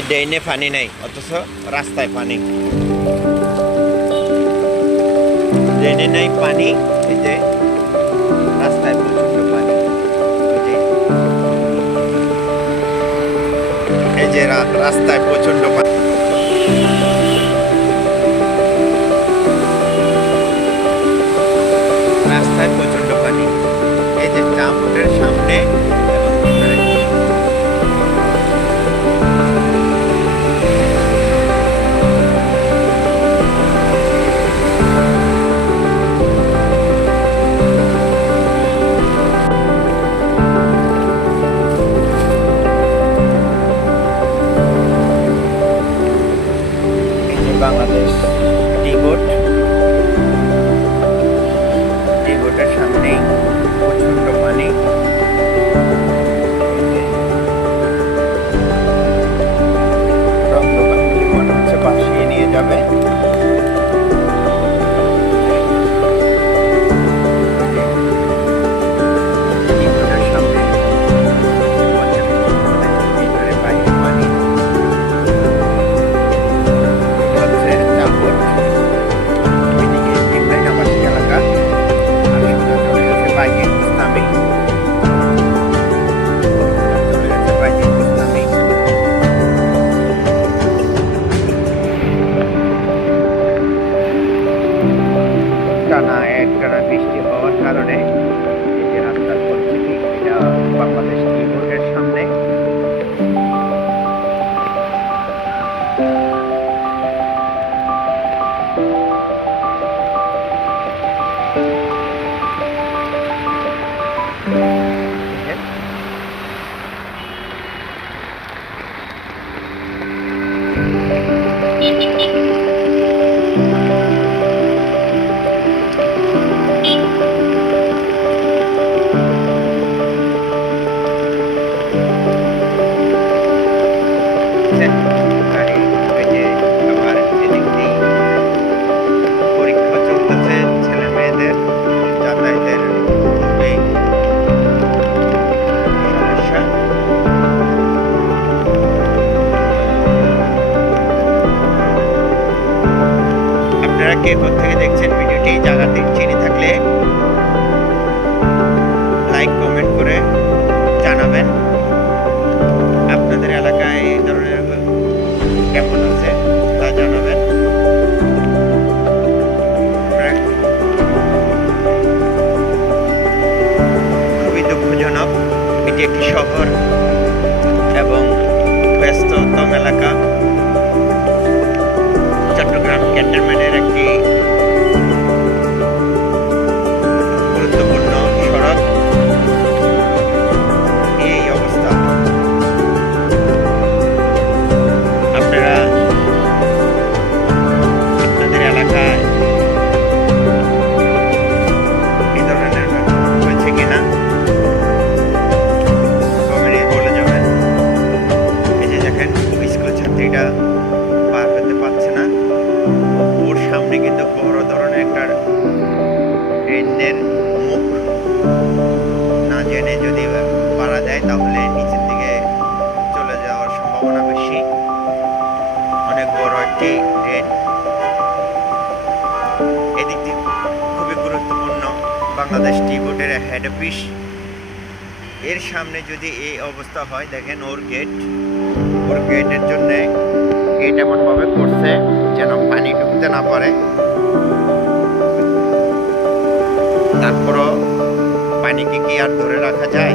ড্রেনে পানি নাই, অথচ রাস্তায় পানি। ড্রেনে নাই পানি, এই যে রাস্তায় প্রচন্ড পানি। এই যে রাস্তায় প্রচন্ড পানি। রাস্তায় প্রচন্ড পানি। এই যে ট্রাম্পের সামনে এবং ভিতরে। বাংলাদেশ টি-বোট, টি-বোটের সামনেই প্রচন্ড পানি। মনে হচ্ছে ভাসিয়ে নিয়ে যাবে। টি-বোটের সামনে ভিতরে বাইরে পানি। টানা বৃষ্টি হওয়ার কারণে এই যে রাস্তার পরিস্থিতি, এটা বাংলাদেশ টি-বোটের সামনে। পরীক্ষা চলতেছে ছেলে মেয়েদের, যাতায়াতের খুবই সমস্যা। আপনারা কে কোথা থেকে দেখছেন ভিডিওটি, জায়গাতে চিনে থাকলে লাইক কমেন্ট করে জানাবেন। আপনাদের এলাকায় এই ধরনের কেমন আছে তা জানাবেন। খুবই দুঃখজনক, এটি একটি শহর এবং ব্যস্ততম এলাকা। চট্টগ্রাম ক্যান্টনমেন্টের একটি গুরুত্বপূর্ণ সড়ক, এই অবস্থা। আপনারা আপনাদের এলাকায় এই ধরনের হয়েছে কিনা কমেন্টে বলে যাবেন। এই যে দেখেন, স্কুল ছাত্রীটা পার হতে পারছে না। ওর সামনে কিন্তু বড় ধরনের একটা ট্রেনের মুখ, না জেনে যদি পারা যায় তাহলে নিচের দিকে চলে যাওয়ার সম্ভাবনা বেশি। অনেক বড় একটি ট্রেন, এদিক দিয়ে খুবই গুরুত্বপূর্ণ বাংলাদেশ টি-বোটের হেড অফিস। এর সামনে যদি এই অবস্থা হয়, দেখেন ওর গেটের জন্য গেট এমনভাবে করছে যেন পানি ঢুকতে না পারে। তারপরও পানিকে কি আর ধরে রাখা যায়?